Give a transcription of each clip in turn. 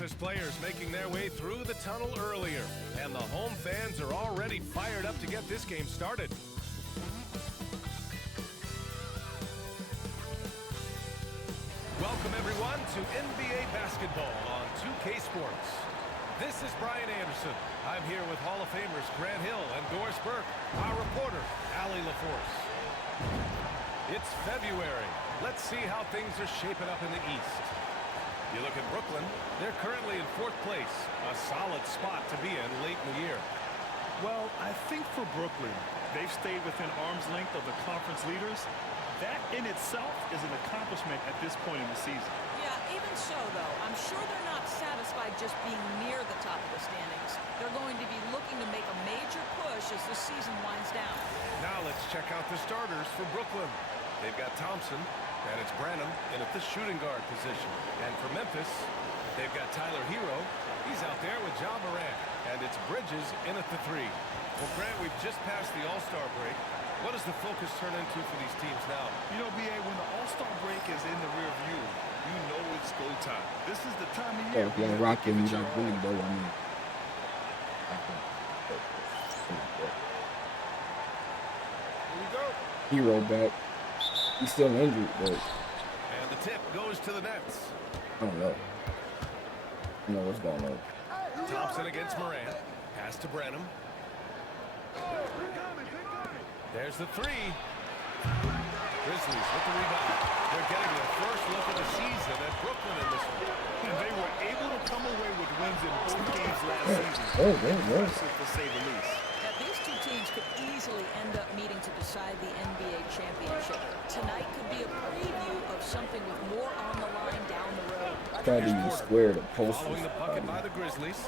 Memphis players making their way through the tunnel earlier, and the home fans are already fired up to get this game started. Welcome everyone to NBA basketball on 2K Sports. This is Brian Anderson. I'm here with Hall of Famers Grant Hill and Doris Burke, our reporter, Allie LaForce. It's February. Let's see how things are shaping up in the East. You look at Brooklyn, they're currently in 4th place, a solid spot to be in late in the year. Well, I think for Brooklyn, they've stayed within arm's length of the conference leaders. That in itself is an accomplishment at this point in the season. Yeah, even so, though, I'm sure they're not satisfied just being near the top of the standings. They're going to be looking to make a major push as the season winds down. Now let's check out the starters for Brooklyn. They've got Thompson, and it's Branham in at the shooting guard position. And for Memphis, they've got Tyler Hero. He's out there with Morant. And it's Bridges in at the 3. Well, Grant, we've just passed the All-Star break. What does the focus turn into for these teams now? You know, B.A., when the All-Star break is in the rear view, you know it's go time. This is the time of year. Oh, if you're rocking, you like really though, I mean. Here we go. Hero back. He's still injured, but. And the tip goes to the Nets. I don't know. I don't know what's going on. Thompson against Morant. Pass to Branham. There's the 3. Grizzlies with the rebound. They're getting their first look of the season at Brooklyn in this one. And they were able to come away with wins in both games last season. Impressive, to say the least. Now, these two teams could easily end up meeting to decide the NBA championship. Tonight could be a preview of something with more on the line down the road. Try to use square to post. Following the bucket by the Grizzlies.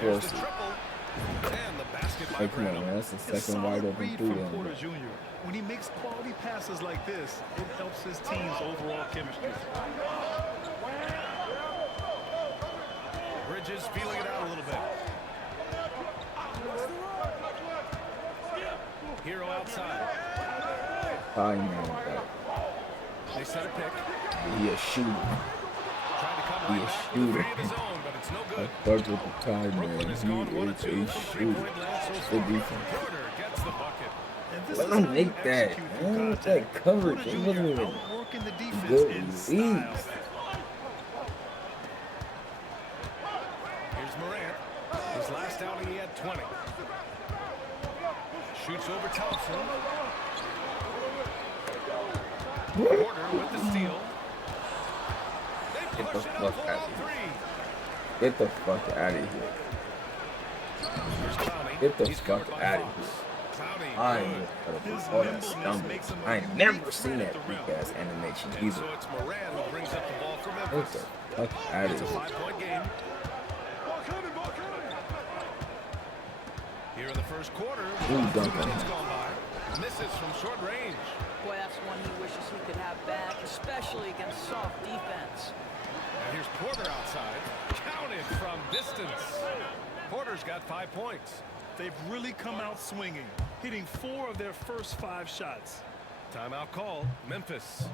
There's the triple. And the basket by Branham. That's the second wide open 3. Porter Jr. When he makes quality passes like this, it helps his team's overall chemistry. Bridges feeling it out a little bit. Hero outside. They set a pick. He a shooter. Tried to come He right a back shooter. with a 3 of his own, but it's no good. With the time, Brooklyn man. has He gone 1 of is 2 a from shooter. 3-point land so Good far. defense. Porter gets the bucket. Let him make that. Man, with that coverage, it wasn't even good. Please. Here's Morant. His last outing, he had 20. Shoots over Thompson. Porter with the steal. They push it up for all 3. Get the fuck out of here. Get the fuck out of here. I ain't all that stumbling. I ain't never seen that weak ass animation either. So it's Morant who brings up the ball for Memphis. Get the fuck out of It's a here. 5-point game. Here in the first quarter, 2 minutes gone by. Misses from short range. Boy, that's one he wishes he could have back, especially against soft defense. And here's Porter outside. Counted from distance. Porter's got 5 points. They've really come out swinging, hitting 4 of their first 5 shots. Timeout call, Memphis.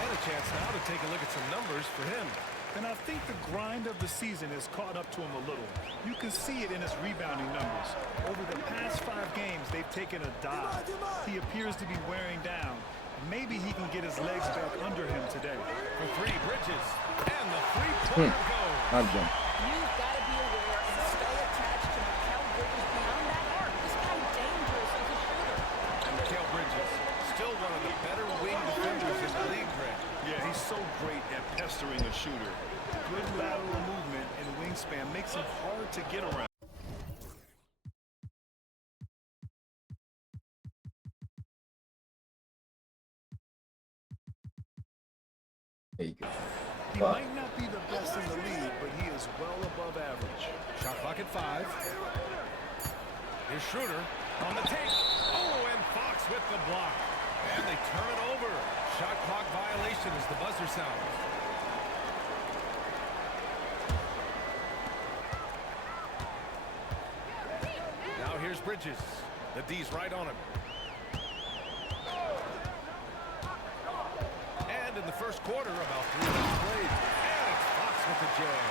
And a chance now to take a look at some numbers for him. And I think the grind of the season has caught up to him a little. You can see it in his rebounding numbers. Over the past 5 games, they've taken a dive. He appears to be wearing down. Maybe he can get his legs back under him today. For 3, Bridges. And the 3-pointer goes. You've got to be aware and stay attached to Mikal Bridges beyond that arc. This guy's dangerous as a shooter. And Mikal Bridges, still one of the better wing defenders in the league, Grant. Yeah, he's so great at pestering a shooter. Good lateral movement and wingspan makes him hard to get around. There you go. He might not be the best in the league, but he is well above average. Shot clock at 5. Here's Schroeder on the take. Oh, and Fox with the block. And they turn it over. Shot clock violation as the buzzer sounds. here's Bridges. The D's right on him. And in the first quarter, about 3 minutes played. And it's Fox with the jam.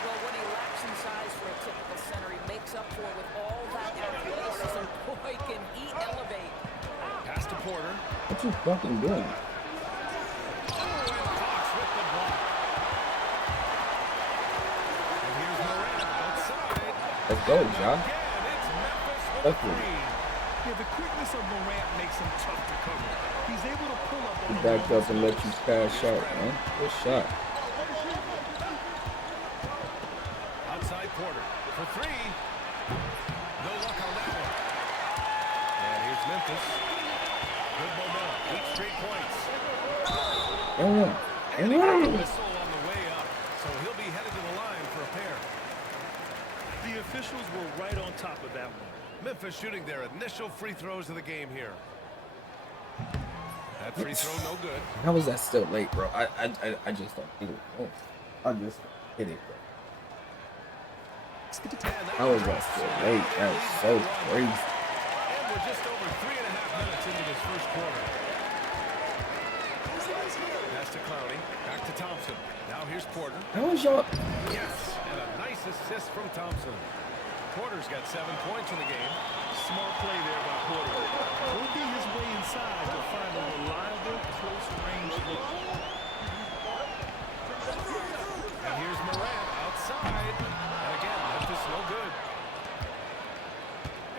Well, what he lacks in size for a typical center, he makes up for with all that athleticism. Boy, can he elevate. Pass to Porter. What you fucking doing? Oh, and Fox with the block. And here's Morant outside. Let's go, John. Again, it's Memphis with That's three. Yeah, the quickness of Morant makes him tough to cover. He's able to pull up He on backed up and let you pass out, man. Good shot. Outside Porter for three. No luck on that one. And here's Memphis. Good momentum. 8 straight points. And he got the whistle on the way up. So he'll be headed to the line for a pair. The officials were right on top of that one. Memphis shooting their initial free throws of the game here. That free throw no good. How was that still late, bro? I just don't hit it. Oh, I just hit it, bro. How was that still late? That was so crazy. And we're just over 3.5 minutes into this first quarter. Pass to Clowney. Back to Thompson. Now here's Porter. How was y'all? Yes, and a nice assist from Thompson. Porter's got 7 points in the game. Smart play there by Porter. Working his way inside to find a reliable, close-range look. And here's Morant outside. And again, Memphis no good.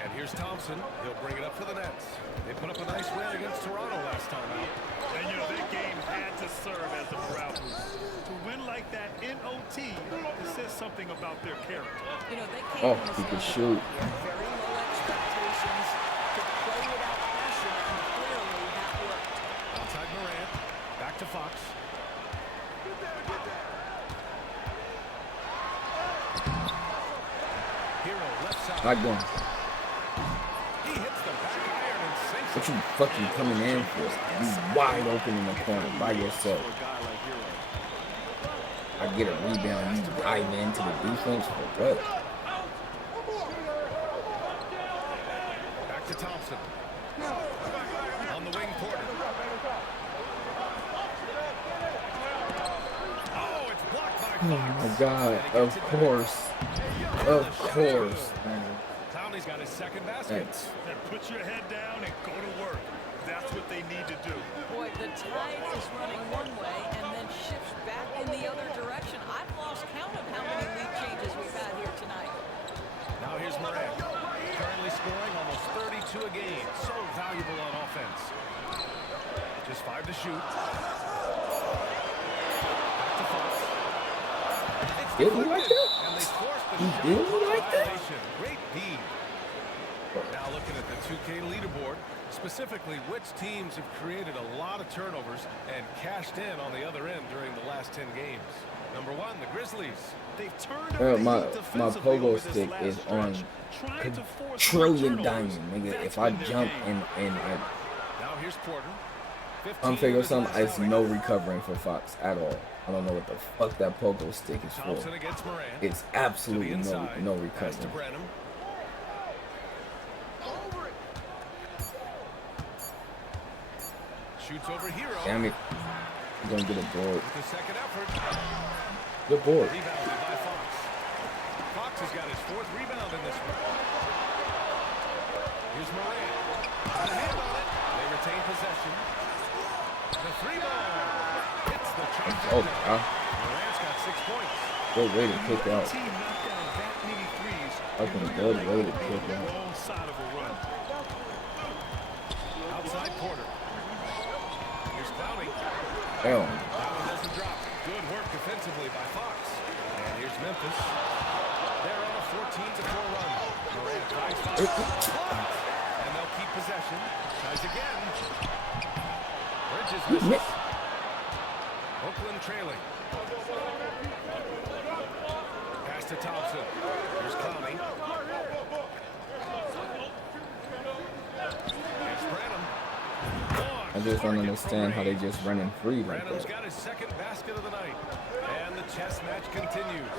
And here's Thompson. He'll bring it up for the Nets. They put up a nice win against Toronto last time out. And, you know, that game had to serve as a morale boost. To win like that in OT, it says something about their character. You know, they came in He this can game shoot. with very low expectations to play without passion, and clearly that worked. Outside Morant. Back to Fox. Hero left side. Not going. He hits the back iron and sinks What it. you fucking coming in for? You wide open in the corner by yourself. I get a rebound. You dive into the defense for what? Back to Thompson. On the wing, Porter. Oh, it's blocked by Fox. Oh my God! Of course, man. Clowney's got his second basket. Thanks. And put your head down and go to work. That's what they need to do. Boy, the tide is running one way and then shifts back in the other direction. I've lost count of how many lead changes we've had here tonight. Now here's Morant. Currently scoring almost 32 a game. So valuable on offense. Just 5 to shoot. Back to Fox. It's Did he like that? and they forced the He shot did clock like that? violation. Great D. Now looking at the 2K leaderboard, specifically which teams have created a lot of turnovers and cashed in on the other end during the last 10 games. Number 1, the Grizzlies. They've turned Bro, up the my heat defensively pogo over this stick last is on stretch, trying to force trillion more diamond, turnovers. nigga. That's If I been their jump game. and I Now here's Porter. 15 unfigure of his something, last it's outing. no recovering for Fox at all. I don't know what the fuck that pogo stick is for. Thompson against Morant. It's To the absolutely inside. no Pass to recovering. Brenham. Shoots over Hero. Damn it. I'm gonna get a board. With the second effort. Good board. Rebounded by Fox. Fox has got his 4th rebound in this one. Here's Morant. Got a hand on it. They retain possession. The 3-ball. Hits the trifecta. Oh, yeah. Morant's got 6 points. Good way to kick out. Team knocked down that many threes. Fucking good way to kick out. Wrong side of a run. Outside Porter. Here's Clowney. Hell. That one doesn't drop. Good work defensively by Fox. And here's Memphis. They're on a 14-4 run. Morant tries Fox. And they'll keep possession. Tries again. Bridges misses. Oakland trailing. Pass to Thompson. Here's Clowney. Here's Branham. I just don't understand how they just running free like Branham's that. got his second basket of the night. And the chess match continues.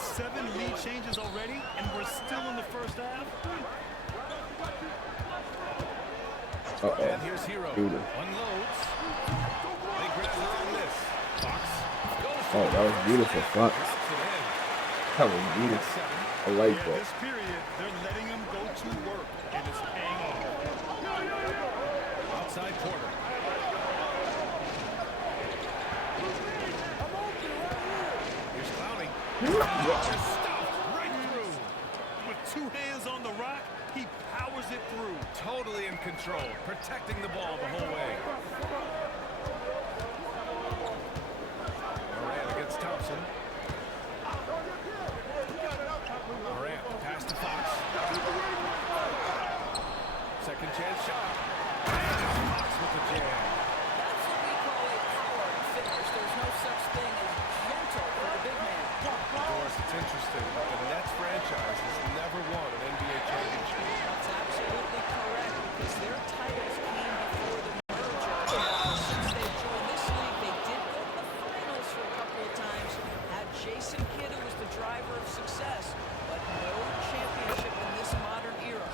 7 lead changes already, and we're still in the first half. And here's Hero. Unloads. They grab her on this. Fox goes for Oh, that was beautiful, Fox. That was beautiful. I like that. This period, they're letting him go to work, and it's paying off. Outside corner. Here's Clowney. Just stopped right through. With 2 hands on the rock, he powers it through. Totally in control, protecting the ball the whole way. Morant against Thompson. Morant, pass to Fox. Second chance shot. And Fox with the jam. That's what we call a power finish. There's no such thing as gentle for the big man. Of course, it's interesting, but the Nets franchise has never won an NBA championship. That's absolutely correct, because their titles came before the merger. Since they've joined this league, they did go to the finals for a couple of times. Had Jason Kidd, who was the driver of success, but no championship in this modern era.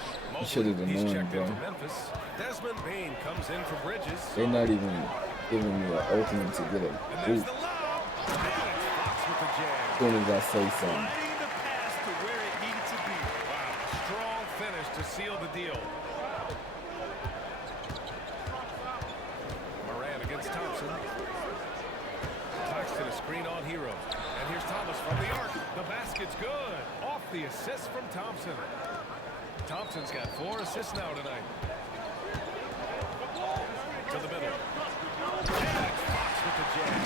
Should have been He's known, checked bro. into Memphis. Desmond Bain comes in for Bridges. They're not even giving me an opening to get a And there's boot the lob. And it's Fox with the jam. as soon as I say something. Sliding the pass to where it needed to be. Wow, strong finish to seal the deal. Morant against Thompson. Claxton a screen on Hero. And here's Thomas from the arc. The basket's good. Off the assist from Thompson. Thompson's got 4 assists now tonight. To the middle. And Fox with the jam.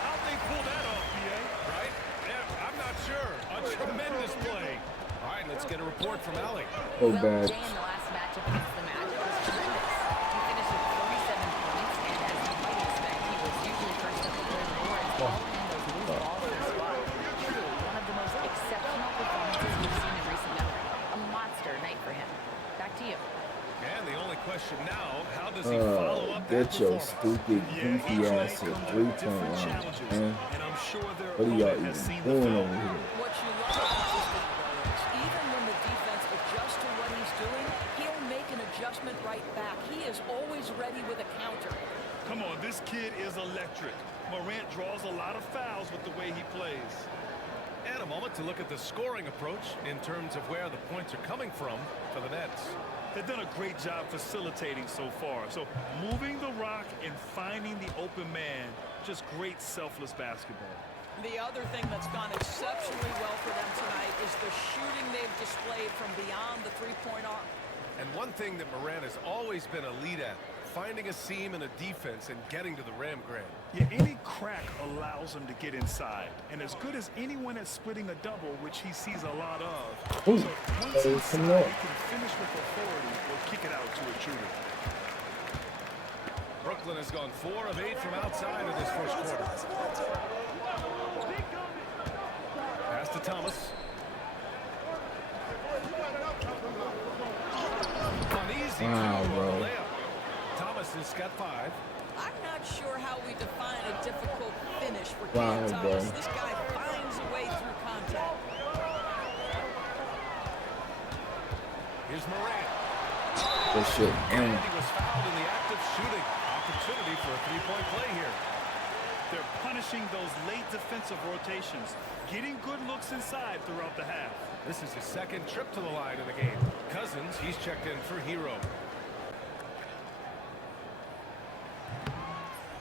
How'd they pull that off, B.A.? Right? Yeah, I'm not sure. A tremendous play. All right, let's get a report from Allie. Oh, Well, bad. Jay in the last matchup against the Magic was tremendous. He finished with 47 points, and as you might expect, he was usually first at the third boards, following those loose balls in the spot. Truly, one of the most exceptional performances we've seen in recent memory. A monster night for him. Back to you. And the only question now, how does he follow up that Get your performance? stupid, goofy ass to 3-point line, man. And I'm sure their What are y'all opponent has even seen the doing film. over here? What you love about this big player is even when the defense adjusts to what he's doing, he'll make an adjustment right back. He is always ready with a counter. Come on, this kid is electric. Morant draws a lot of fouls with the way he plays. And a moment to look at the scoring approach in terms of where the points are coming from for the Nets. They've done a great job facilitating so far. So moving the rock and finding the open man, just great selfless basketball. The other thing that's gone exceptionally well for them tonight is the shooting they've displayed from beyond the three-point arc. And one thing that Morant has always been a lead at, finding a seam in a defense and getting to the rim, Grant. Yeah, any crack allows him to get inside. And as good as anyone at splitting a double, which he sees a lot of. Ooh, So once hey, inside, come on. he can finish with authority or kick it out to a shooter. Brooklyn has gone 4 of 8 from outside in this first quarter. Pass to Thomas. Uneasy Wow, two on bro. the layup. Thomas has got 5. I'm not sure how we define a difficult finish for Wow, Cam bro. Thomas. This guy finds a way through contact. Here's Morant. Good shit. And he was fouled in the act of shooting. Opportunity for a 3-point play here. They're punishing those late defensive rotations, getting good looks inside throughout the half. This is his second trip to the line in the game. Cousins, he's checked in for Hero.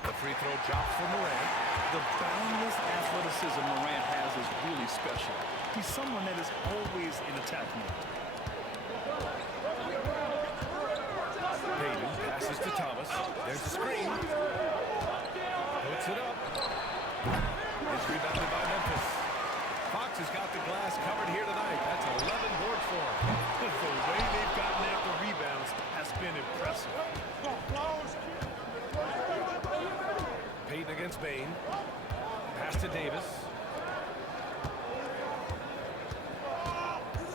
The free throw drops for Morant. The boundless athleticism Morant has is really special. He's someone that is always in attack mode. Payton passes to Thomas. There's the screen. Puts it up. It's rebounded by Memphis. Fox has got the glass covered here tonight. That's 11 boards for him. The way they've gotten after rebounds has been impressive. Payton against Bain. Pass to Davis.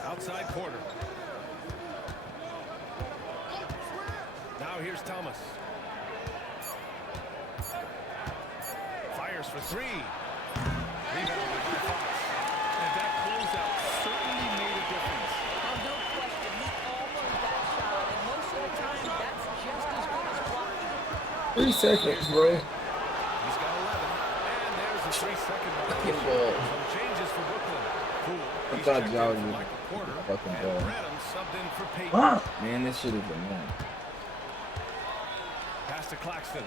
Outside corner. Now here's Thomas. Fires for 3. Rebounded by Fox. And that closeout certainly made a difference. Oh, no question. He almost that shot, and most of the time, that's just as 3 seconds, bro. He's got 11, and there's a 3-second Fucking violation. ball. Some changes for Brooklyn. Poole, I he's thought checked y'all in for would Michael Porter, fucking and ball. Branham subbed in for Payton. Ah, man, this shit is annoying. Pass to Claxton.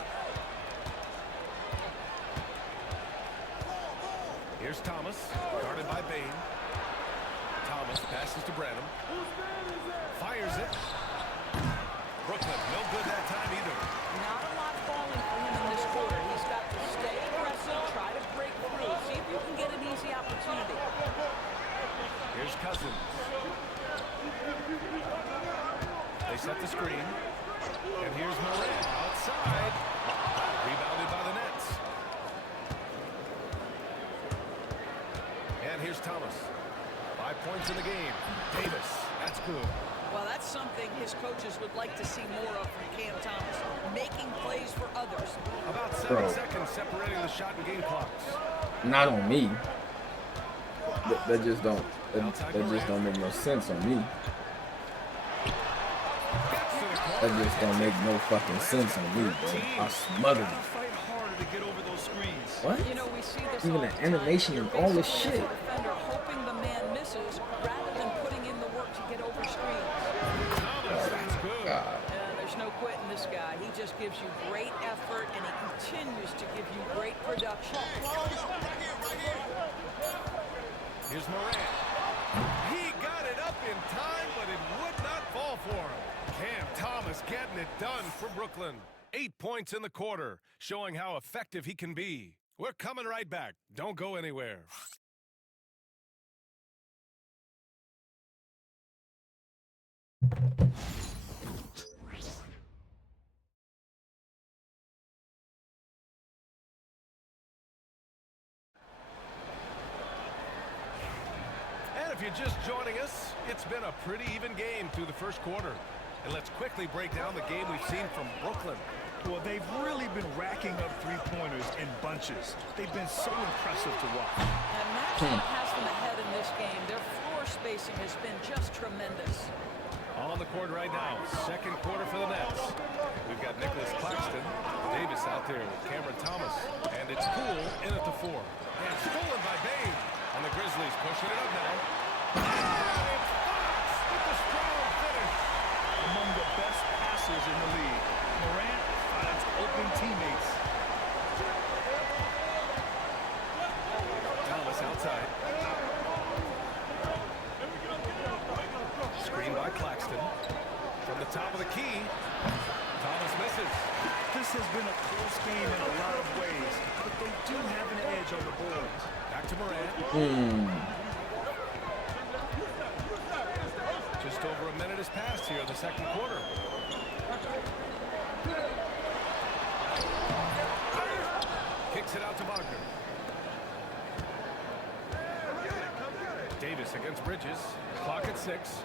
Here's Thomas, guarded by Bain. Thomas passes to Branham. Fires it. Brooklyn, no good that time either. Not a lot falling for him in this quarter. He's got to stay aggressive, try to break through, see if you can get an easy opportunity. Here's Cousins. They set the screen. And here's Morant outside. Rebounded by the Nets. And here's Thomas. 5 points in the game. Davis, that's good. Well, that's something his coaches would like to see more of from Cam Thomas, making plays for others. About 7 Bro. seconds separating the shot and game clocks. Not on me. That just don't make no sense on me. That just don't make no fucking sense on me, bro. I smothered him. Fight harder to get over those screens. What? You know, we see this Even all the the time. animation and all this Basically, shit. the defender hoping the man misses rather than putting in the work to get over screens. Thomas, that's good. God. There's no quitting this guy. He just gives you great effort, and he continues to give you great production. Here's Morant. He got it up in time, but it would not fall for him. Cam Thomas getting it done for Brooklyn. 8 points in the quarter, showing how effective he can be. We're coming right back. Don't go anywhere. And if you're just joining us, it's been a pretty even game through the first quarter. And let's quickly break down the game we've seen from Brooklyn. Well, they've really been racking up three-pointers in bunches. They've been so impressive to watch. And Maxwell has them ahead in this game. Their floor spacing has been just tremendous. On the court right now, second quarter for the Nets. We've got Nicholas Claxton, Davis out there with Cameron Thomas, and it's Poole in at the 4. And stolen by Bain. And the Grizzlies pushing it up now. And it's Fox with the strong finish. Among the best passers in the league, Morant finds open teammates. Thomas outside. Screen by Claxton. From the top of the key, Thomas misses. This has been a close game in a lot of ways, but they do have an edge on the boards. Back to Morant. Just over a minute has passed here in the second quarter. Kicks it out to Wagner. Davis against Bridges. Clock at 6.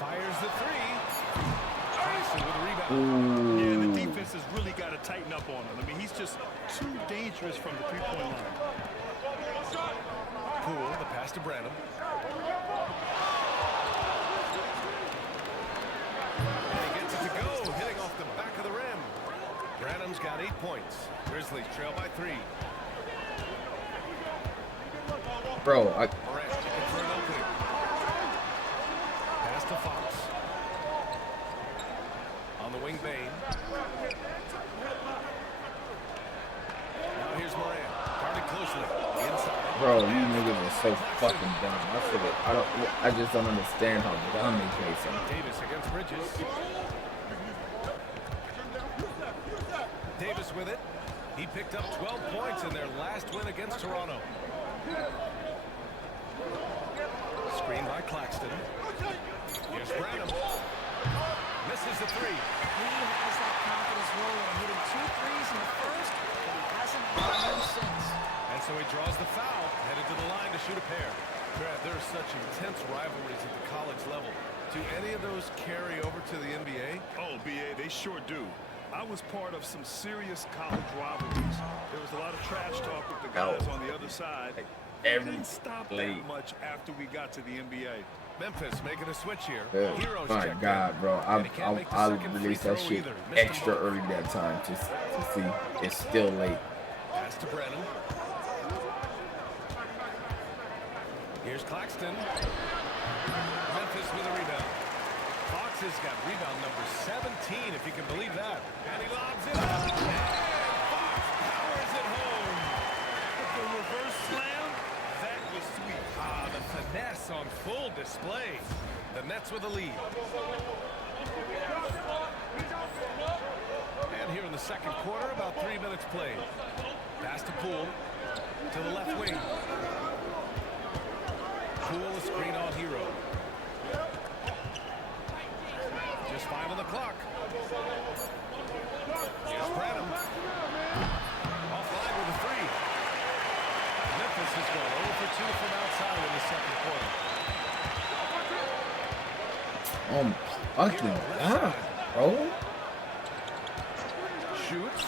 Fires the 3. Claxton with a rebound. Yeah, the defense has really got to tighten up on him. I mean, he's just too dangerous from the three-point line. Poole, the pass to Branham. And he gets it to go, hitting off the back of the rim. Branham's got 8 points. Grizzlies trail by 3. Bro, Morant looking for an opening. Pass to Fox. On the wing, Bain. Now here's Morant. Guarded closely. Inside. bro, you niggas are so fucking dumb. I just don't understand how dumb they play so. Davis against Bridges. Davis with it. He picked up 12 points in their last win against Toronto. Screen by Claxton. Here's Branham. Misses the 3. He has that confidence rolling, hitting 2 threes in the first, but he hasn't had them since. And so he draws the foul, headed to the line to shoot a pair. Brad, there are such intense rivalries at the college level. Do any of those carry over to the NBA? Oh, BA, they sure do. I was part of some serious college rivalries. There was a lot of trash talk with the guys on the other side. It Every didn't stop play. that much after we got to the NBA. Memphis making a switch here. Oh, Heroes my checked God, in. bro. And he can't make the I second free released that throw shit either. Missed extra them both. early that time to see. It's still late. Pass to Brennan. Here's Claxton. Memphis with a rebound. Fox has got rebound number 17, if you can believe that. And he lobs it up. And Fox powers it home. The reverse slam, that was sweet. Ah, the finesse on full display. The Nets with a lead. And here in the second quarter, about 3 minutes played. Pass to Poole. To the left wing. Poole, a screen on Hero. Just 5 on the clock. Here's Branham. Offline with a 3. Memphis has gone 0 for 2 from outside in the second quarter. Fucking God, bro. Shoots.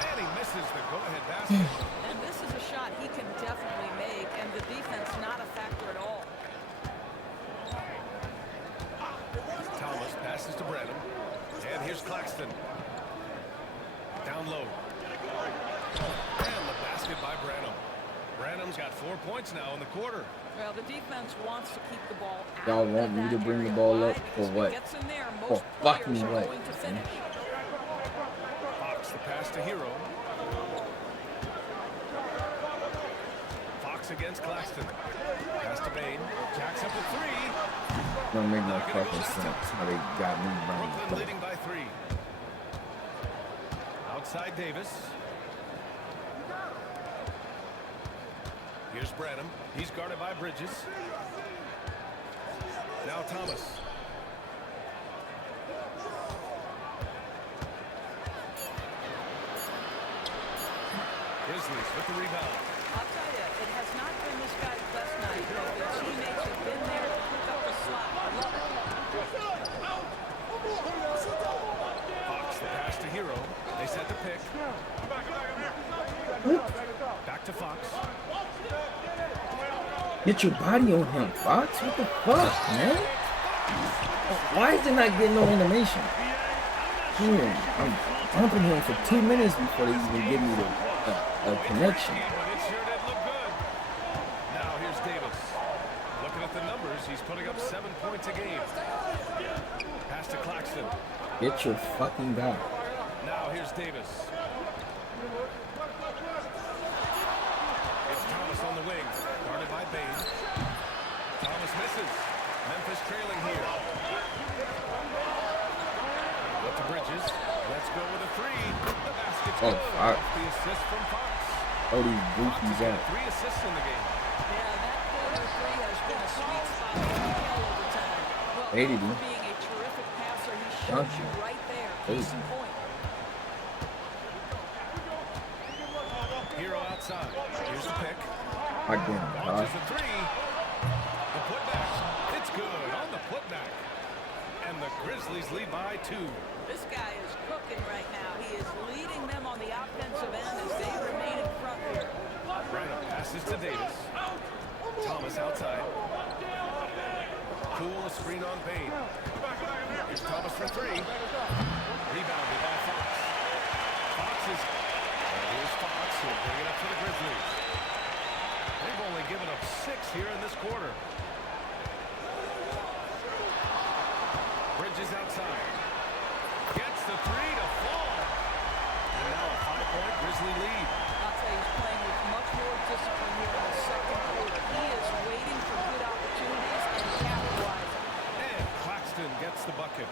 And he misses the go-ahead basket. And this is a shot he can definitely make, and the defense not a factor at all. Thomas passes to Branham. And here's Claxton. Down low. And the basket by Branham. Branham's got 4 points now in the quarter. Well, the defense wants to keep the ball out. Y'all want me to bring the ball up for what? Gets in there, For most fucking players are what? going to finish. Fox, the pass to Hero. Fox against Claxton. Pass to Bain. Jacks up a 3. Don't make no fucking sense how they got me running. Brooklyn leading by 3. Outside Davis. Here's Branham. He's guarded by Bridges. Now Thomas. Grizzlies with the rebound. I'll tell you, it has not been this guy's best night, but the teammates have been there to pick up the slack. I love it. Fox, the pass to Hero. They set the pick. Back to Fox. Get your body on him, Fox. What the fuck, man? Why is it not getting no animation? Here, I'm bumping him for 2 minutes before they even give me the connection. But it sure did look good. Now here's Davis. Looking at the numbers, he's putting up 7 points a game. Pass to Claxton. Get your fucking guy. Now here's Davis. It's Thomas on the wing. Guarded by Bain. Thomas misses. Memphis trailing here. Up to Bridges. Let's go with a 3. The basket's good. Fox. The assist from Fox. Oh, these goofies out. 3 assists in the game. Yeah, that quarter 3 has been a sweet spot for Miguel over time. Well, Hated for him. being a terrific passer, he shows you right there. Case in point. Hero outside. Here's the pick. Again, Launches a 3. The putback. It's good on the putback. And the Grizzlies lead by 2. This guy is cooking right now. He is leading them on the offensive end as they remain in front here. Branham passes to Davis. Thomas outside. Poole, a screen on Bain. Here's Thomas for 3. Rebounded by Fox. Here's Fox, who'll bring it up for the Grizzlies. They've only given up 6 here in this quarter. Bridges outside. Gets the 3 to fall. And now a 5-point Grizzly lead. I'll tell you, he's playing with much more discipline here in the second quarter. He is waiting for good opportunities and capitalizing. And Claxton gets the bucket.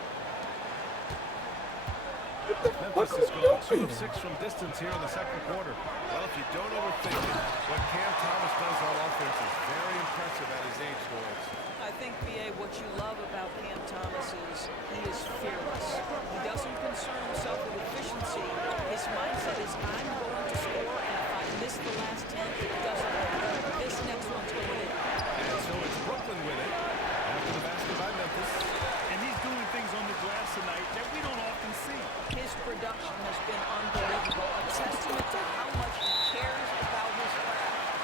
Memphis has gone 2 of 6 from distance here in the second quarter. Well, if you don't overthink it, what Cam Thomas does on offense is very impressive at his age, boys. I think, B.A., what you love about Cam Thomas is he is fearless. He doesn't concern himself with efficiency. His mindset is, I'm going to score, and if I miss the last 10, it doesn't matter. This next one's going in. And so it's Brooklyn with it. After the basket by Memphis. And he's doing things on the glass tonight that we don't often see. His production has been unbelievable, a testament to how much he cares about his craft.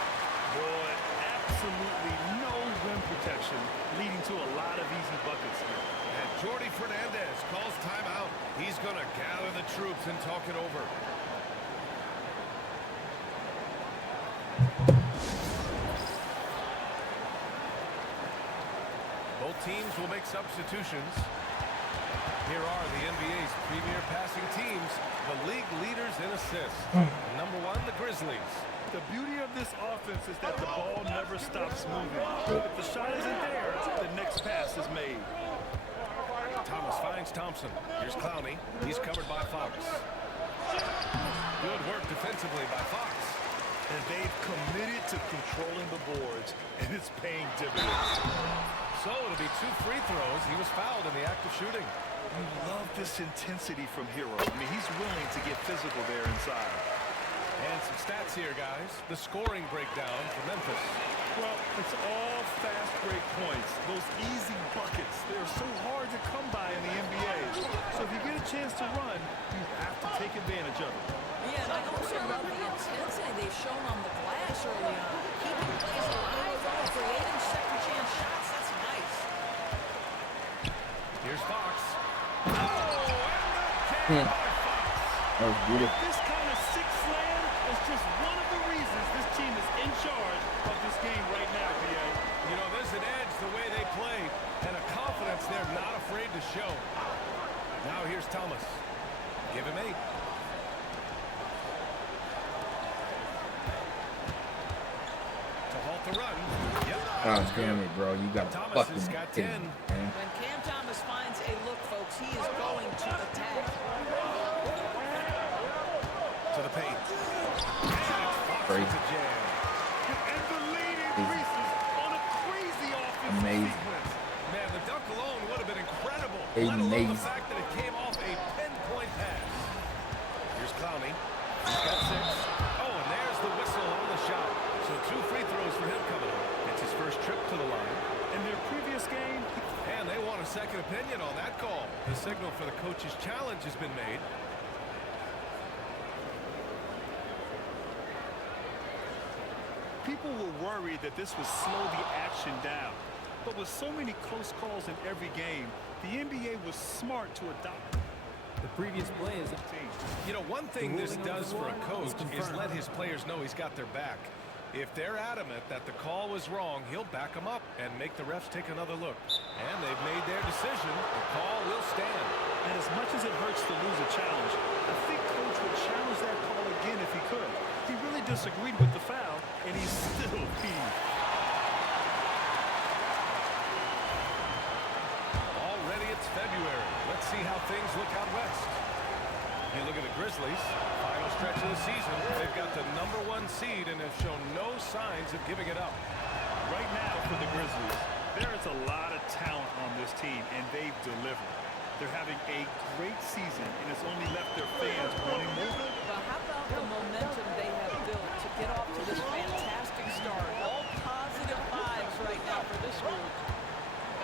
Boy, absolutely no rim protection it over. Both teams will make substitutions. Here are the NBA's premier passing teams, the league leaders in assists. Number 1, the Grizzlies. The beauty of this offense is that the ball never stops moving. If the shot isn't there, the next pass is made. Thomas finds Thompson. Here's Clowney. He's covered by Fox. Good work defensively by Fox. And they've committed to controlling the boards, and it's paying dividends. So it'll be 2 free throws. He was fouled in the act of shooting. You love this intensity from Hero. I mean, he's willing to get physical there inside. And some stats here, guys. The scoring breakdown for Memphis. Well, it's all fast break points. Those easy buckets, they're so hard to come by in the NBA. So if you get a chance to run, you have to take advantage of it. Yeah, and I also love the intensity they've shown on the glass early on. Keeping plays alive, creating second chance shots. That's nice. Here's Fox. Oh, and the jam by Fox. That was beautiful. This kind of six slam is just one of the reasons this team is in charge of this game right now, BA. You know, there's an edge the way they play, and a confidence they're not afraid to show. Now here's Thomas. Give him 8. To halt the run. Yep. God damn it, bro. You got Thomas fucking has got 10. kidding me, man. When Cam Thomas finds a look, folks, he is going to attack. To the paint. Crazy. It's a jam. And the lead increases on a crazy offensive Amazing. sequence. Man, the dunk alone would have been incredible. Let alone the Amazing. fact that it came off a pinpoint pass. Here's Clowney. He's got 6. Oh, and there's the whistle on the shot. So 2 free throws for him coming up. It's his first trip to the line. In their previous game, And they want a second opinion on that call. The signal for the coach's challenge has been made. people were worried that this would slow the action down. But with so many close calls in every game, the NBA was smart to adopt. The previous play is a team. You know, one thing this does for a coach is let his players know he's got their back. If they're adamant that the call was wrong, he'll back them up and make the refs take another look. And they've made their decision. The call will stand. And as much as it hurts to lose a challenge, I think Coach would challenge that call again if he could. He really disagreed with the foul, and he's still peeved. Already it's February. Let's see how things look out west. You look at the Grizzlies, final stretch of the season. They've got the #1 seed and have shown no signs of giving it up. Right now for the Grizzlies, there is a lot of talent on this team, and they've delivered. They're having a great season, and it's only left their fans wanting more. But how about the momentum they have built to get off to this fantastic start? All positive vibes right now for this group.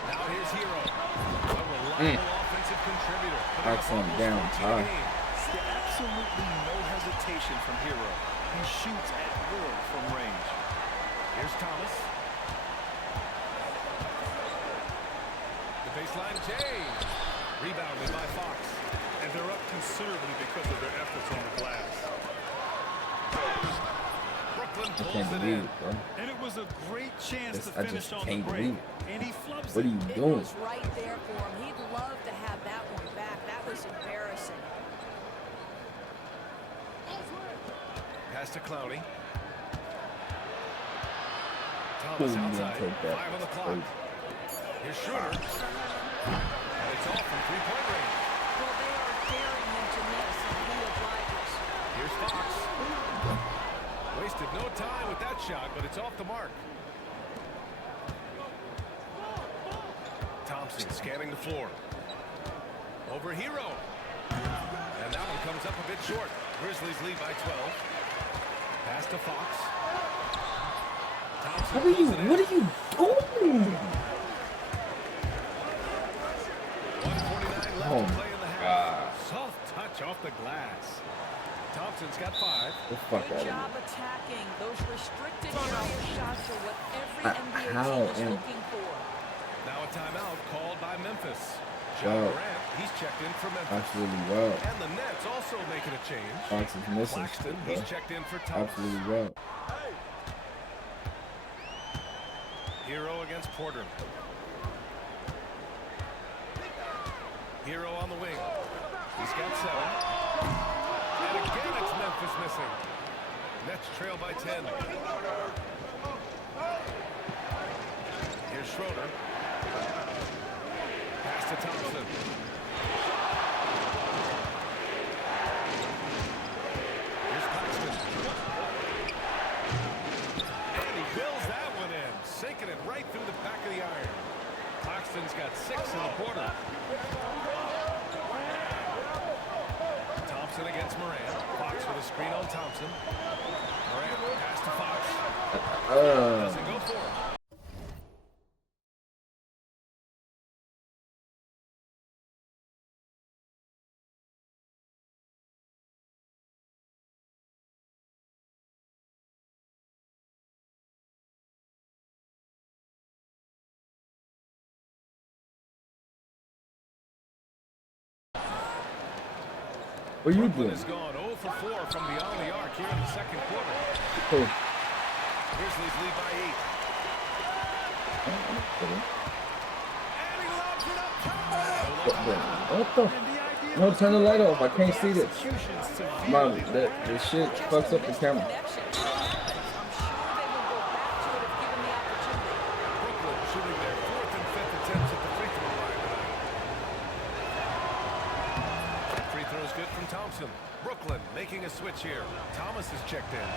Now here's Hero, a reliable offensive contributor. Excellent down, Ty. Absolutely no hesitation from Hero. He shoots at will from range. Here's Thomas. The baseline J. Rebounded by Fox. And they're up considerably because of their efforts on the glass. Brooklyn I pulls can't it believe in. it, bro. And it was a great chance to I finish just on the can't break. believe it. And he flubs What are it. you It doing? was right there for him. He'd love to have that one back. That was embarrassing. Pass to Clowney. Ooh, Thomas you didn't outside. take that. 5 on the clock. Crazy. Here's Schroeder. And it's off from 3-point range. Well, they are daring him to miss, and he obliges. Here's Fox. Wasted no time with that shot, but it's off the mark. Thompson scanning the floor. Over Hero. And that one comes up a bit short. Grizzlies lead by 12. Pass to Fox. Thompson What are you pulls it in. doing? 1:49 left Oh to play in the my half. God. Soft touch off the glass. Thompson's got 5. The fuck Good out of job here. attacking. Those restricted area shots are what every NBA how team is am- looking for. Now a timeout called by Memphis. Yo. Morant He's checked in for Memphis. Absolutely well. And the Nets also making a change. Fox is missing. Claxton, he's checked in for Thomas. Absolutely well. Hero against Porter. Hero on the wing. He's got 7. And again, it's Memphis missing. Nets trail by 10. Here's Schroeder. Pass to Thompson. Here's Claxton. And he wills that one in, sinking it right through the back of the iron. Claxton's got 6 in the quarter. Thompson against Morant. Fox with a screen on Thompson. Morant pass to Fox. Doesn't go for him. What are you Brooklyn doing? has gone 0 for 4 from beyond the arc here in the second quarter. Oh. Grizzlies lead by 8. And he lobs it up top. What the? No, turn the light off. I can't see this. Execution severely Mom, that shit fucks up the camera. Brooklyn shooting their 4th and 5th attempts at the free throw line tonight. Free throws good from Thompson. Brooklyn making a switch here. Thomas is checked in.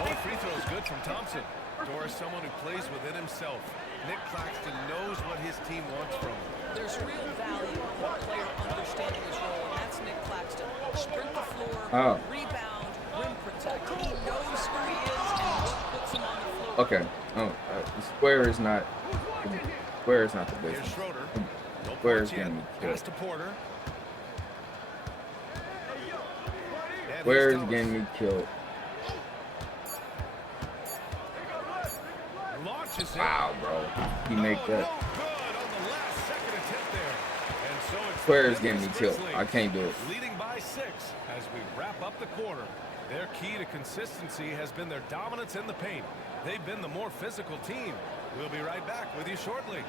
Both free throws good from Thompson. Doris, someone who plays within himself. Nick Claxton knows what his team wants from him. There's real value in a player understanding his role, and that's Nick Claxton. Sprint the floor, rebound, rim protect. He knows who he is and what puts him on the floor. Okay. Square is not the Here's business. Schroeder. No Square is points yet. getting me Pass killed. to Porter. And Square here's is Thomas. getting me killed. Launches it. Wow, bro. He make No that. good on the last second attempt there. And so it's Square is the getting me Memphis killed. Grizzlies I can't do it. leading by 6 as we wrap up the quarter. Their key to consistency has been their dominance in the paint. They've been the more physical team. We'll be right back with you shortly.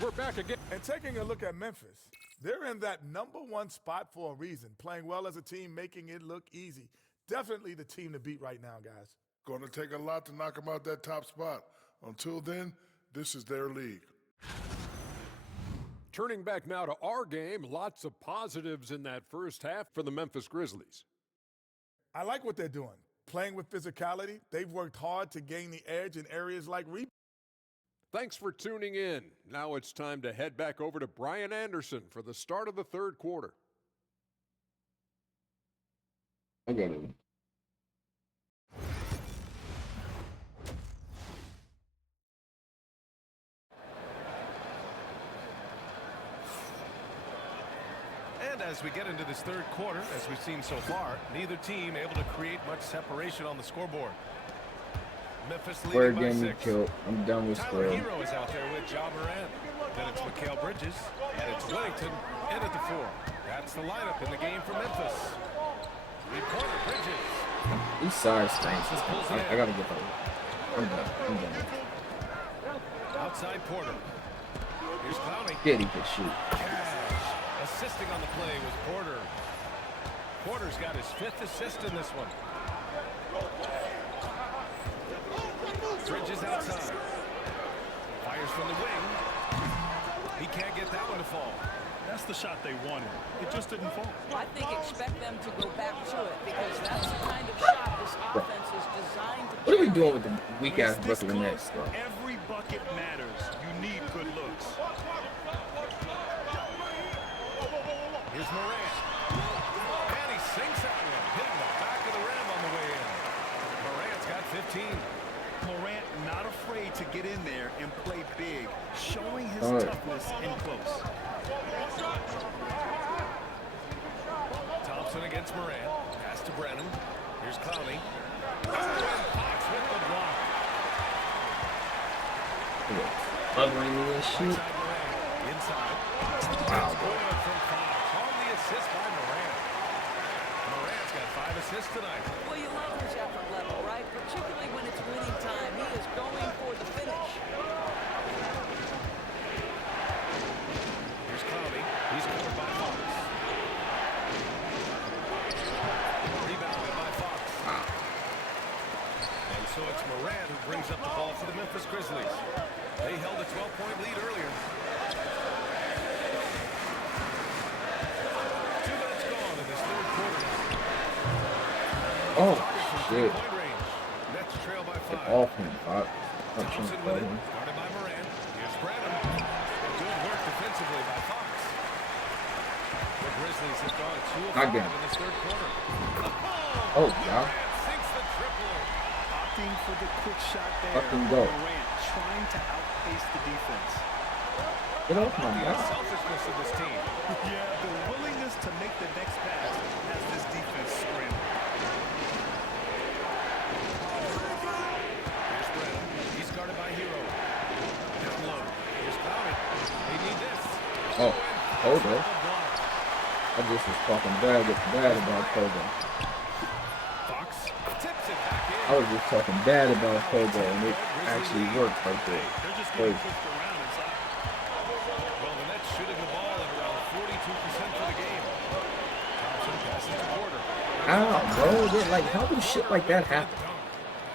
We're back again. And taking a look at Memphis, they're in that #1 spot for a reason, playing well as a team, making it look easy. Definitely the team to beat right now, guys. Going to take a lot to knock them out that top spot. Until then, this is their league. Turning back now to our game, lots of positives in that first half for the Memphis Grizzlies. I like what they're doing. Playing with physicality, they've worked hard to gain the edge in areas like rebound. Thanks for tuning in. Now it's time to head back over to Brian Anderson for the start of the third quarter. I got it. And as we get into this third quarter, as we've seen so far, neither team able to create much separation on the scoreboard. Memphis Square leading by getting me 6. killed. I'm done with Tyler Square. Hero is out there with Ja Morant. Then it's Mikal Bridges, and it's Whittington in at the 4. That's the lineup in the game for Memphis. Reporter Bridges. These side stinks. I gotta get that. I'm done. Outside Porter. Here's Clowney. Kid, he could shoot. Cash. Assisting on the play was Porter. Porter's got his 5th assist in this one. Bridges outside. Fires from the wing. He can't get that one to fall. That's the shot they wanted. It just didn't fall. I think expect them to go back to it because that's the kind of shot this offense is designed to What are we generate. doing with the weak ass When it's this Brooklyn close, Nets, bro? every bucket matters. You need good looks. Here's Morant. And he sinks that one. Hitting the back of the rim on the way in. Morant's got 15. Morant not afraid to get in there and play big, showing his All right. toughness in close. Thompson against Morant. Pass to Brennan. Here's Clowney. Oh, and Fox with the block. Covering me and shit. Inside. Wow. Good from Fox. On the assist by Morant. Morant's got 5 assists tonight. Well, you love his effort level, right? Particularly when it's winning time. He is going for the finish. Here's Clowney. He's covered by Fox. Rebounded by Fox. And so it's Morant who brings up the ball for the Memphis Grizzlies. They held a 12-point lead earlier. 2 minutes gone in this third quarter. Oh, shit. Point range. Nets trail by 5. Off him, Fox. Thompson with it. Started by Morant. Here's Brennan. Good work defensively by Fox. The Grizzlies have gone 2 of 5 in this third quarter. Oh, yeah. Sinks the triple. Opting for the quick shot there. Fucking go. Morant trying to outpace the defense. Get off my The guy. unselfishness of this team. Yeah, the willingness to make the next pass has this defense scrambling. Here's Brennan. He's guarded by Hero. Down low. Here's Clowney. They need this. Oh, hold The up. block. I just was talking bad about Kobe. Fox tips it back in. I was just talking bad about Kobe, and it actually worked right there. They're just Crazy. getting pushed around inside. Well, the Nets shooting the ball at around 42% for the game. Thompson passes to Porter. How, bro? Like, how do shit like that happen?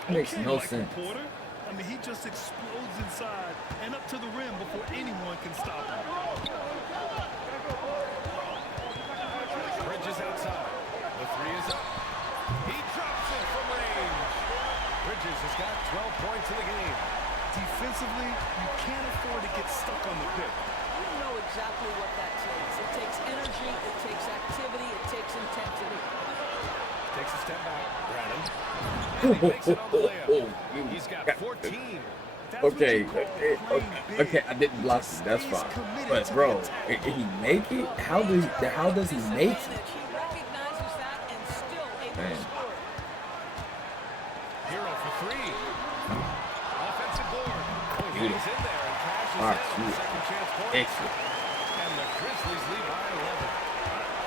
It makes no Michael sense. Porter, I mean, he just explodes inside and up to the rim before anyone can stop him. Bridges outside. The 3 is up. He drops it from range. Bridges has got 12 points in the game. Defensively, you can't afford to get stuck on the pick. You know exactly what that takes. It takes energy, it takes activity, it takes intensity. Takes a step back. Brennan. And he makes it on the layup. He's got 14. Okay, okay, I didn't block it. That's fine. But bro, did he make it? How does he make it? He recognizes that and still able Man. to score. Hero for 3. Offensive board. Oh, he's in there and cashes Ah, in on shoot. the second chance point. Excellent. And the Grizzlies lead by 11.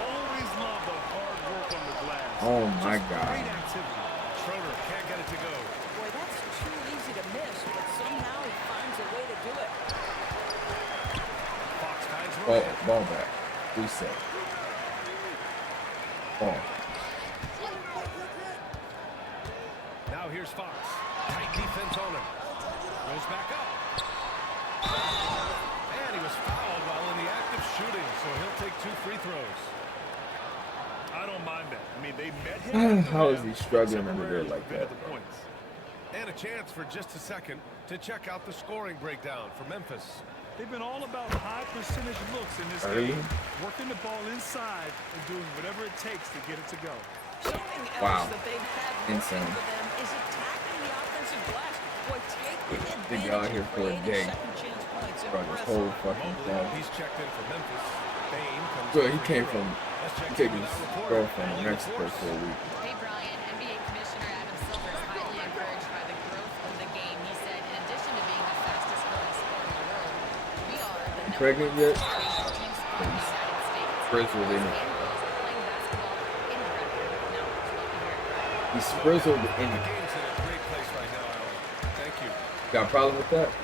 Always love the hard work on the glass. Oh my Just God. Great activity. Schroeder can't get it to go. Boy, that's too easy to miss, but somehow he finds a way to do it. Fox finds Oh, Morant. ball back. Reset. Ball. Now here's Fox. Tight defense on him. Goes back up. And he was fouled while in the act of shooting, so he'll take 2 free throws. I don't mind that. I mean, they met him. How is he struggling under there like that? The points. And a chance for just a second to check out the scoring breakdown for Memphis. They've been all about high percentage looks in this Early. game, working the ball inside and doing whatever it takes to get it to go. Something else Wow. that they've had Insane. working for them is attacking the offensive glass. Boy, taking They advantage got of here for a creating day. second chance points. Bro, this Impressive. whole fucking Mobley, thing. he's checked in for Memphis. Bain comes Bro, in he for came Hero. from Let's check in taking with his our reporter, girlfriend to Allie Mexico LaForce. for a week. Hey Brian, NBA Commissioner Adam Silver is highly encouraged by the growth of the game. He said, in addition to being the fastest growing sport in the world, we are the number Pregnant one yet? recreational team sport in the United States. Frizzled in it. Playing basketball in the record. Now, let's love to hear it, Brian. He's frizzled in The it. game's in a great place right now, Allie. Thank you. Got a problem with that? No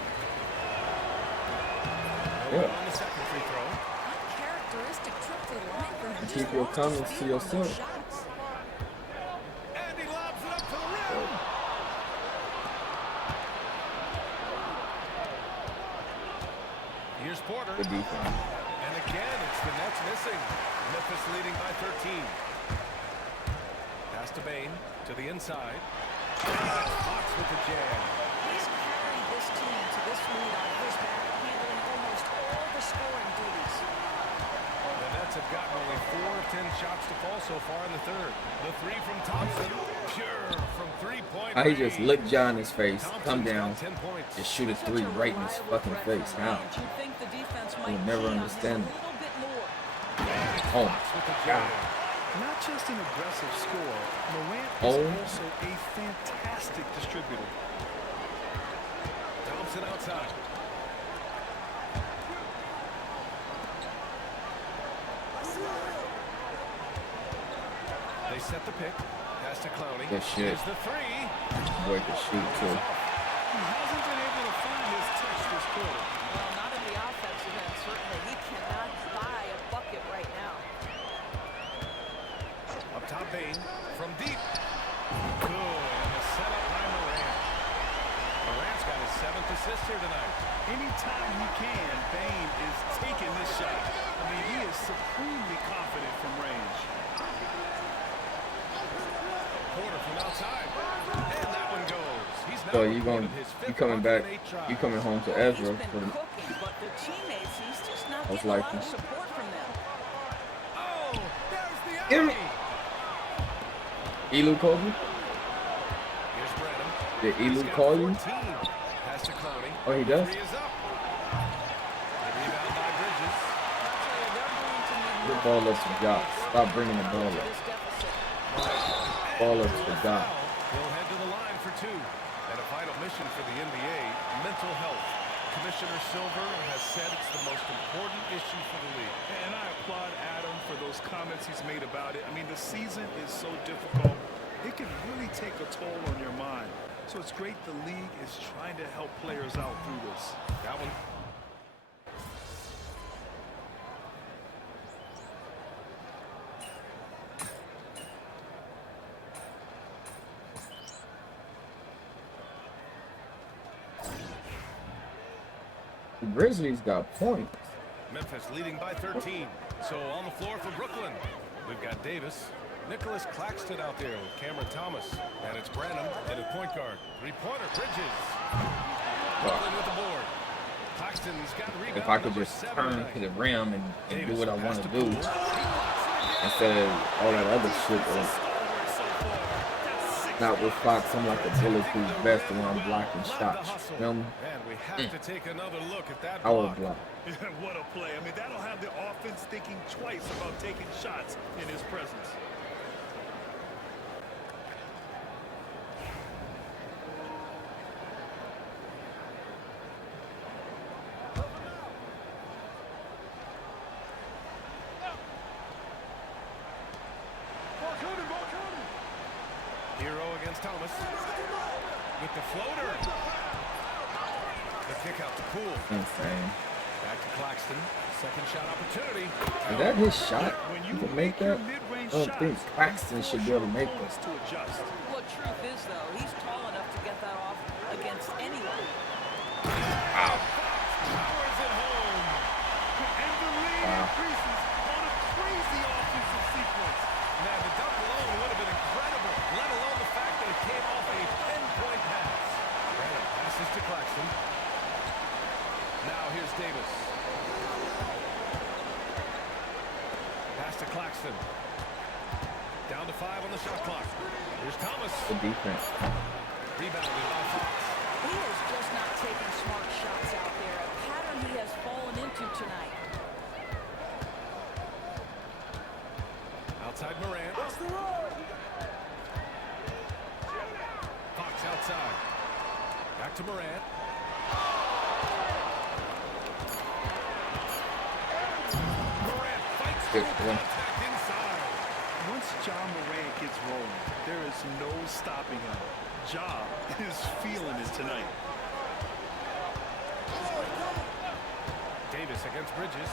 Yeah. good on the second free throw. Uncharacteristic trip to the line for him. Keep Just your lost comments speed to on those yourself. shots. And he lobs it up to the rim. Here's Porter. Good defense. And again, it's the Nets missing. Memphis leading by 13. Pass to Bain to the inside. Fox with the jam. He's carried this team to this lead on his back, handling almost all the scoring duties. The Nets have gotten only 4 of 10 shots to fall so far in the third. The 3 from Thompson. Pure from 3-point How he just range. licked John in his face, Thompson's come got down, 10 points. just shoot a Such 3 a right in his reliable fucking threat face. from How? range. You'd think the defense You'll might never key on him understand a it. little bit more. Oh Fox with the my jam. God. Not just an aggressive scorer, Morant is also a fantastic distributor. Thompson outside. They set the pick. Pass to Clowney. Good shit. Here's the three. Boy can shoot too. He hasn't been able to find his touch this quarter. Well, not in the offensive end, certainly. He cannot buy a bucket right now. Up top, Bain. From deep. Good. And the setup by Morant. Morant's got his 7th assist here tonight. Anytime he can, Bain is taking this shot. I mean, he is supremely confident from range. Porter from outside. And that one goes. He's now So you coming back, you coming home to Ezra He's for been cooking, but the teammates, he's just not Most getting a lot likely. of support from them. Oh, there's the Give me. alley. Elu called you? Here's Brenham. Did He's Elu got call you? 14. Pass to Clowney. Oh, he does? Three is up. The rebound by Bridges. I'll tell you, they're going to need The more ball up to Jock. Stop bringing the ball to up. this deficit. Ball up to Jock. He'll head to the line for 2. And a final mission for the NBA, mental health. Commissioner Silver has said it's the most important issue for the league. And I applaud Adam for those comments he's made about it. I mean, the season is so difficult. It can really take a toll on your mind. So it's great the league is trying to help players out through this. That one. The Grizzlies got points. Memphis leading by 13. So on the floor for Brooklyn, we've got Davis. Nicholas Claxton out there with Cameron Thomas. And it's Branham at a point guard. Three-pointer, Bridges. Brooklyn with the board. Claxton's got rebound. If I could number just 7 turn tonight. to the rim and do Davis what I pass want to to do Poole. He blocks it instead of all that other shit. Not with Fox, I'm like a bulletproof vest when I'm blocking shots. Feel me? And we have to take another look at that I will block. block. What a play. I mean, that'll have the offense thinking twice about taking shots in his presence. Hero against Thomas. With the floater. The kick out to Poole. Insane. Back to Claxton. Second shot opportunity. Is that his shot? When You can make that? mid-range I don't think shots, Claxton you should force be able to your make opponents that. to adjust. Well, truth is, though, he's tall enough to get that off against anyone. Powers it home. And the lead increases on a crazy offensive sequence. Man, the dunk alone would have been incredible, let alone the fact that it came off a pinpoint pass. Branham passes to Claxton. Now here's Davis. Pass to Claxton. Down to 5 on the shot clock. Here's Thomas. The defense. Rebounded by Fox. He is just not taking smart shots out there, a pattern he has fallen into tonight. Outside Morant. Fox outside. Back to Morant. Morant fights Good through one. contact inside. Once John Morant gets rolling, there is no stopping him. Ja is feeling it tonight. Davis against Bridges.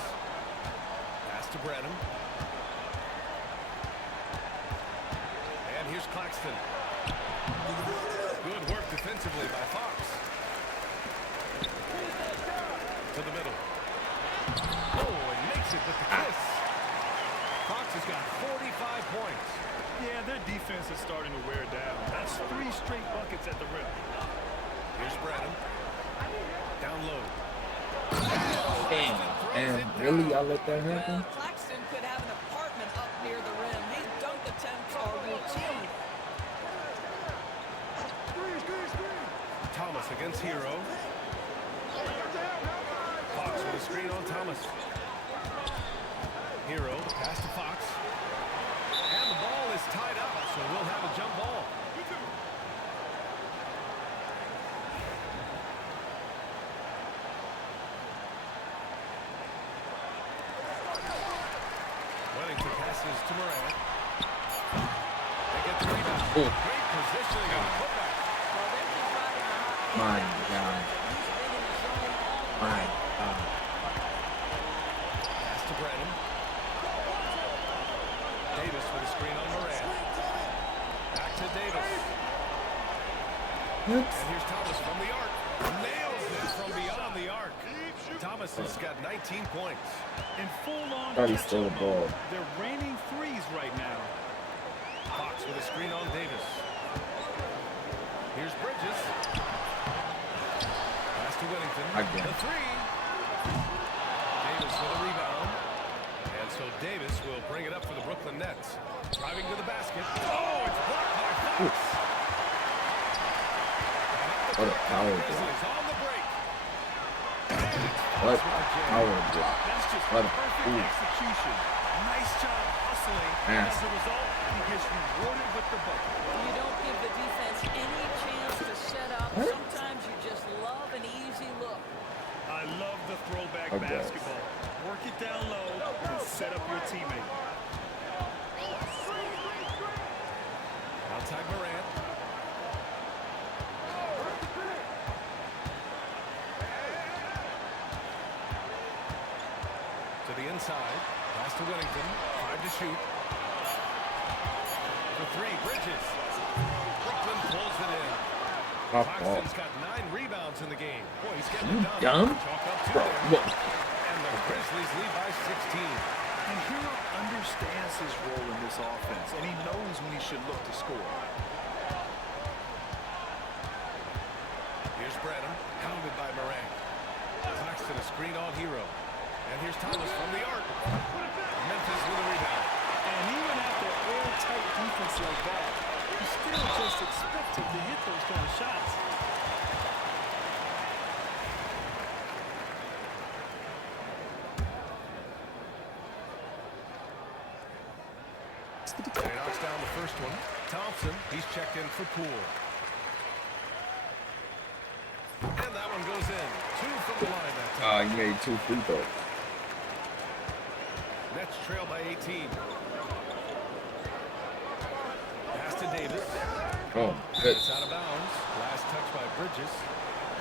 Pass to Branham. And here's Claxton. Good work defensively by Fox. To the middle. Oh, and makes it with the kiss. Fox has got 45 points. Yeah, their defense is starting to wear down. That's 3 straight buckets at the rim. Here's Branham. Down low. Damn. And really, I let that happen? Claxton could have an apartment up near the rim. His dunk attempts are routine. Thomas against Hero. Fox with a screen on Thomas. Hero, pass to Fox. is tied up, so we'll have a jump ball. Wellington passes to Morant. They get the rebound. Great positioning on the putback. My God. My God. Pass to Brennan. Davis with a screen on Morant. Back to Davis. And here's Thomas from the arc. Nails it from beyond the arc. Thomas has got 19 points. In full-on Thought he stole the ball. they're raining threes right now. Fox with a screen on Davis. Here's Bridges. Pass to Wellington. Again. The three. Davis with a rebound. And so Davis will bring it up for the Brooklyn Nets. Driving to the basket. Oh, it's blocked by Fox. What a power block. Grizzlies on the break. What a power block. That's just What a perfect execution. Nice job hustling. And as a result, he gets rewarded with the bucket. You don't give the defense any chance to set up. Sometimes you just love an easy look. I love the throwback Okay. basketball. Work it down low and set up your teammate. Outside Morant. To the inside. Pass to Wellington. 5 to shoot. For 3, Bridges. Brooklyn pulls it in. Claxton's got 9 rebounds in the game. Boy, he's getting it done. Dumb? Chalk up 2 Bro, there. what? And the Grizzlies lead by 16. And Hero understands his role in this offense, and he knows when he should look to score. Here's Brennan, hounded by Morant. Claxton a screen on Hero. And here's Thomas from the arc. Memphis with a rebound. And even after airtight defense like that, you still just expect him to hit those kind of shots. And he knocks down the first one. Thompson, he's checked in for Poole. And that one goes in. 2 from the line that time. He made 2 free throws. Nets trail by 18. Pass to Davis. Oh, good. It's out of bounds. Last touch by Bridges.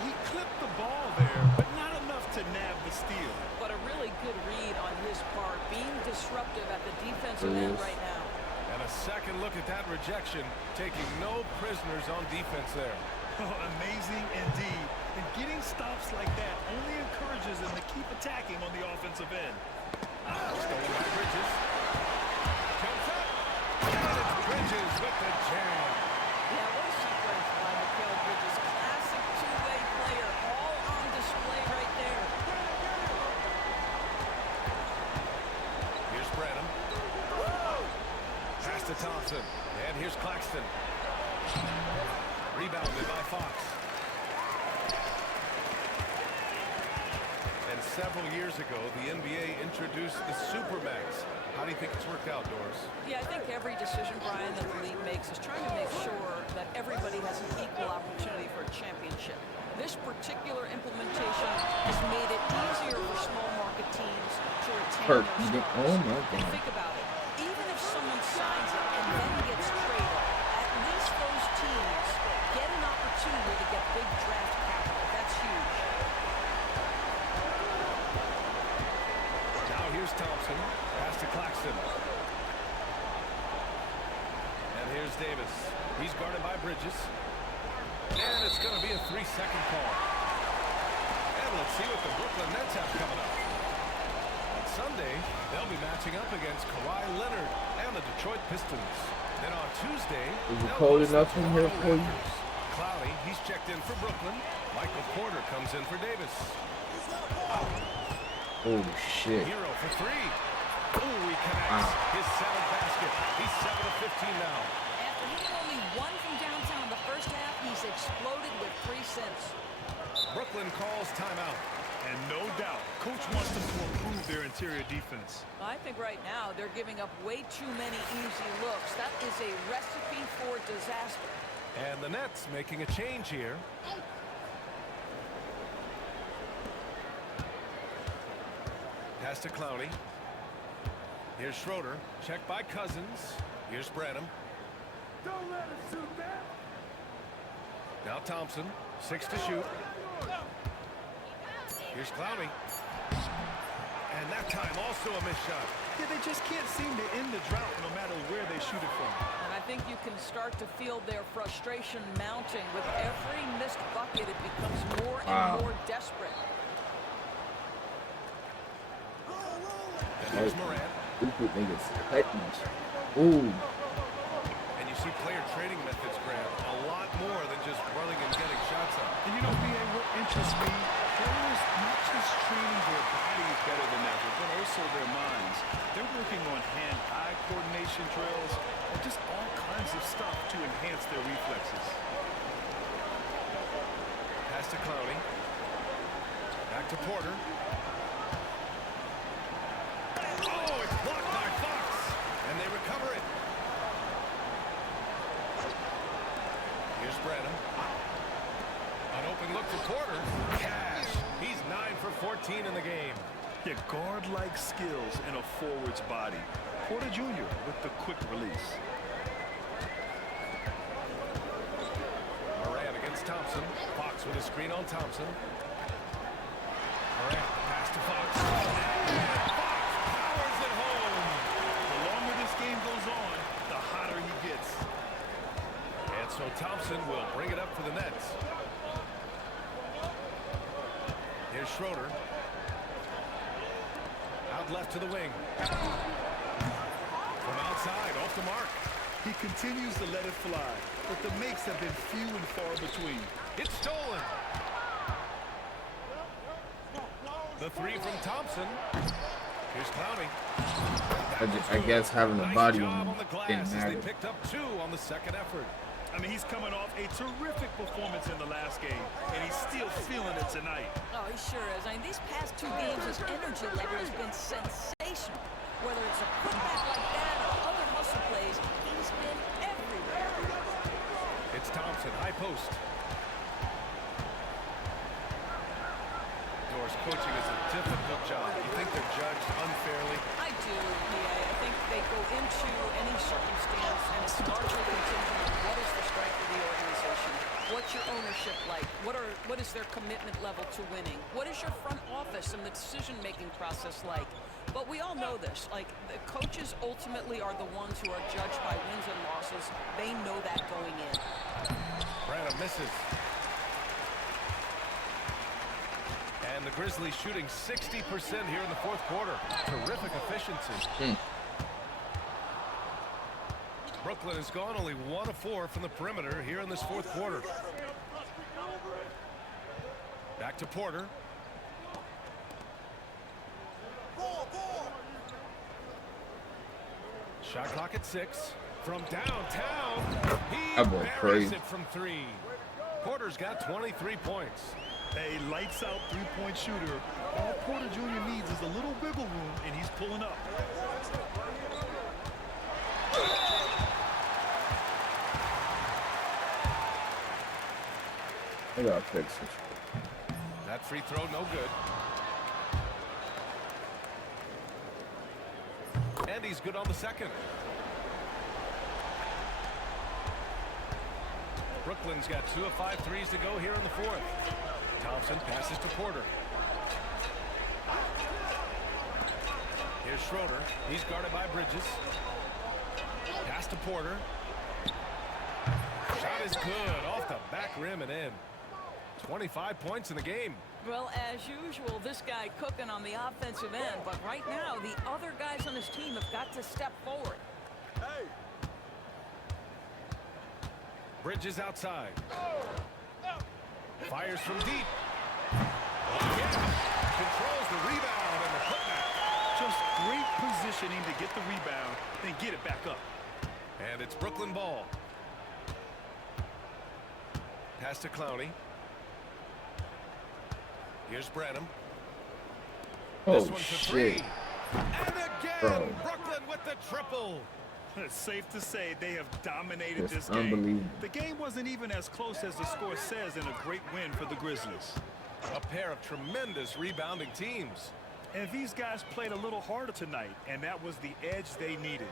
He clipped the ball there, but not enough to nab the steal. But a really good read on his part, being disruptive at the defensive end right now. And a second look at that rejection, taking no prisoners on defense there. Oh, amazing indeed. And getting stops like that only encourages them to keep attacking on the offensive end. Stolen by Bridges. Jumps up. And it's Bridges with the jam. Yeah, what a sequence by Mikal Bridges. Classic two-way player, all on display right there. Here's Brennan. Pass to Thompson. And here's Claxton. Rebounded by Fox. And several years ago, the NBA introduced the Supermax. How do you think it's worked out, Doris? Yeah, I think every decision, Brian, that the league makes is trying to make sure that everybody has an equal opportunity for a championship. This particular implementation has made it easier for small market teams to retain their stars. Oh my God. Think about it. Even if someone signs it and then gets traded, at least those teams get an opportunity to get big draft capital. That's huge. Now here's Thompson. Pass to Claxton. And here's Davis. He's guarded by Bridges. And it's going to be a 3-second call. And let's see what the Brooklyn Nets have coming up. On Sunday, they'll be matching up against Kawhi Leonard and the Detroit Pistons. Then on Tuesday, Is it cold enough in here for you? Clowney, he's checked in for Brooklyn. Michael Porter comes in for Davis. Oh, shit. Hero for 3. Oh, he connects. His 7th basket. He's 7 of 15 now. After hitting only 1 from downtown in the first half, he's exploded with 3 since. Brooklyn calls timeout. And no doubt, Coach wants them to improve their interior defense. I think right now they're giving up way too many easy looks. That is a recipe for disaster. And the Nets making a change here. Pass to Clowney. Here's Schroeder. Check by Cousins. Here's Branham. Don't let us shoot that. Now Thompson. 6 to shoot. Here's Clowney. And that time also a missed shot. Yeah, they just can't seem to end the drought no matter where they shoot it from. And I think you can start to feel their frustration mounting. With every missed bucket, it becomes more and more desperate. And here's Morant. Stupid niggas. Petness. Ooh. And you see player training methods, Grant, a lot more than just running and getting shots up. And you know, BA, what interests me, players not just training their bodies better than ever, but also their minds. They're working on hand-eye coordination drills and just all kinds of stuff to enhance their reflexes. Pass to Clowney. Back to Porter. Oh, it's blocked by Fox. And they recover it. Here's Branham. An open look to Porter. Cash. He's 9 for 14 in the game. Yeah, guard-like skills in a forward's body. Porter Jr. with the quick release. Morant against Thompson. Fox with a screen on Thompson. Morant, pass to Fox. And Fox powers it home. The longer this game goes on, the hotter he gets. And so Thompson will bring it up for the Nets. Here's Schroeder. Out left to the wing. From outside, off the mark. He continues to let it fly, but the makes have been few and far between. It's stolen. The three from Thompson. Here's Clowney. I guess having a Nice body job on on the him glass didn't as matter. they picked up 2 on the second effort. I mean, he's coming off a terrific performance in the last game, and he's still feeling it tonight. Oh, he sure is. I mean, these past 2 games, his energy level has been sensational. Whether it's a putback like that or other hustle plays, he's been everywhere. It's Thompson, high post. Doors coaching is a difficult job. You think they're judged unfairly? I do, yeah. I think they go into any circumstance, and it's largely contingent on what is the strength of the organization. What's your ownership like? What is their commitment level to winning? What is your front office and the decision-making process like? But we all know this. Like, the coaches ultimately are the ones who are judged by wins and losses. They know that going in. Branham misses. And the Grizzlies shooting 60% here in the fourth quarter. Terrific efficiency. Brooklyn has gone only 1 of 4 from the perimeter here in this fourth quarter. Back to Porter. Shot clock at 6. From downtown, he That boy buries crazy. it from 3. Porter's got 23 points. A lights-out three-point shooter. All Porter Jr. needs is a little wiggle room, and he's pulling up. I gotta fix this. That free throw, no good. And he's good on the second. Brooklyn's got 2 of 5 threes to go here in the fourth. Thompson passes to Porter. Here's Schroeder. He's guarded by Bridges. Pass to Porter. Shot is good. Off the back rim and in. 25 points in the game. Well, as usual, this guy cooking on the offensive end. But right now, the other guys on his team have got to step forward. Bridges outside. Fires from deep. Again. Controls the rebound and the putback. Just great positioning to get the rebound, then get it back up. And it's Brooklyn ball. Pass to Clowney. Here's Branham. This Oh, one for shit. 3. And again, Bro. Brooklyn with the triple. It's safe to say they have dominated It's this game. unbelievable. The game wasn't even as close as the score says, and a great win for the Grizzlies. A pair of tremendous rebounding teams. And these guys played a little harder tonight, and that was the edge they needed.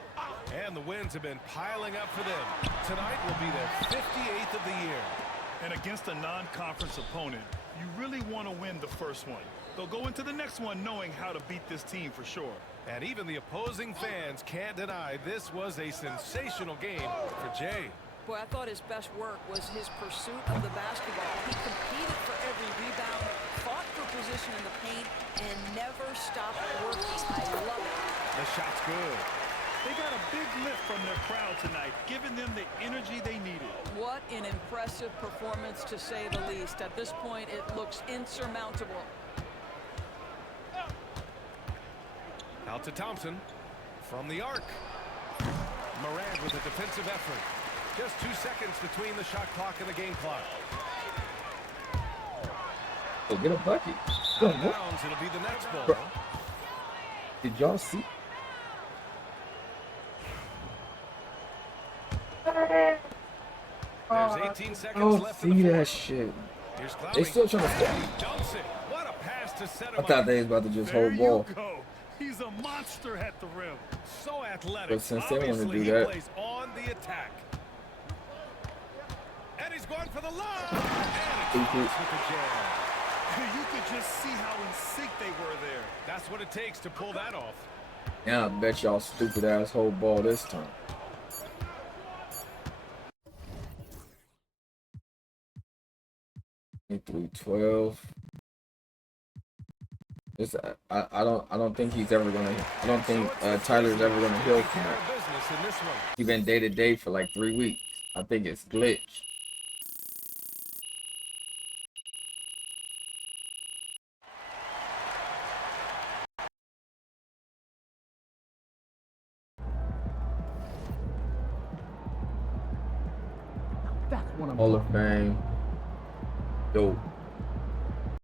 And the wins have been piling up for them. Tonight will be their 58th of the year. And against a non-conference opponent, you really want to win the first one. They'll go into the next one knowing how to beat this team for sure. And even the opposing fans can't deny this was a sensational game for Jay. Boy, I thought his best work was his pursuit of the basketball. He competed for every rebound, fought for position in the paint, and never stopped working. I love it. The shot's good. They got a big lift from their crowd tonight, giving them the energy they needed. What an impressive performance, to say the least. At this point, it looks insurmountable. Out to Thompson from the arc. Morant with a defensive effort. Just 2 seconds between the shot clock and the game clock. Oh, get a bucket. Out Bro, of what? bounds, it'll be the next ball. Bro. Did y'all see? There's 18 seconds Oh, left in see the that fourth. shit. Here's They Clowney. still trying to score. Dumps it. What a pass to set him I up. thought they was about to just There hold you ball. go. He's a monster at the rim. So athletic. But since they wanna Obviously, do he that- plays on the attack. And he's going for the lob. And it Thank you. connects with the jam. You could just see how in sync they were there. That's what it takes to pull that off. Now I bet y'all stupid ass hold ball this time. Through 12. I don't think he's ever gonna. I don't think Tyler's ever gonna heal from Care it. of business in this one. He's been day to day for like 3 weeks. I think it's glitch. That's what I'm Hall of talking about. Fame. Dope.